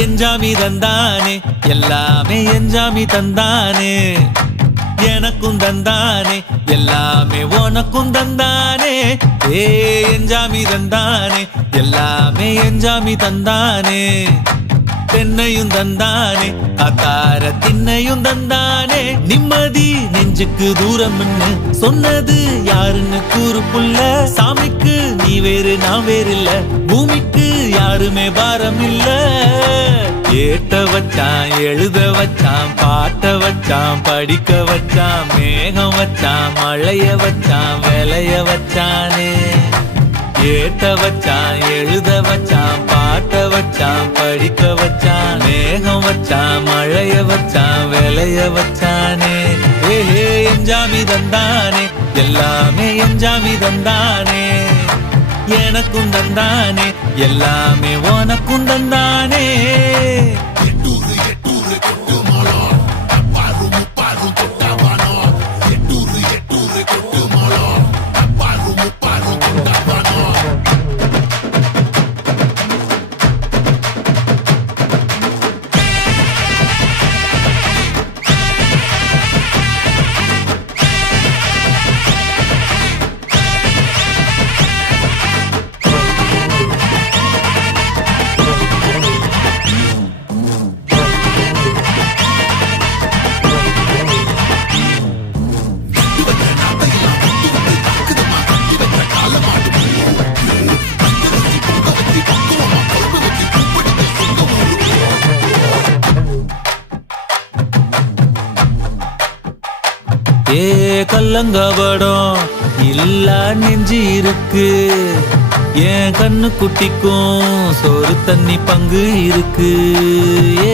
எஞ்சாமி தந்தானே எல்லாமே எஞ்சாமி தந்தானே எனக்கும் தந்தானே எல்லாமே உனக்கும் தந்தானே ஏ எஞ்சாமி தந்தானே எல்லாமே எஞ்சாமி தந்தானே தென்னையும் தந்தானே காத்தார திண்ணையும் தந்தானே நிம்மதி நெஞ்சுக்கு தூரம்னு சொன்னது யாருன்னு கூறு புள்ள சாமிக்கு நீ வேறு நான் வேறு இல்ல பூமிக்கு யாருமே பாரம் இல்ல ஏட்ட வச்சான் எழுத வச்சான் பாட்ட வச்சான் படிக்க வச்சான் மேகம் வச்சான் மழைய வச்சான் விளைய வச்சானே ஏட்ட வச்சான் எழுத வச்சான் பாட்ட வச்சான் படிக்க வச்சான் மேகம் வச்சான் மழைய வச்சான் விளைய வச்சானே ஏஹே எஞ்சாமி தந்தானே எல்லாமே எஞ்சாமி தந்தானே எனக்கும் தந்தானே எல்லாமே உனக்கும் தந்தானே ஏ கல்லங்கபடம் இல்ல நெஞ்சு இருக்கு என் கண்ணு குட்டிக்கும் சோறு தண்ணி பங்கு இருக்கு ஏ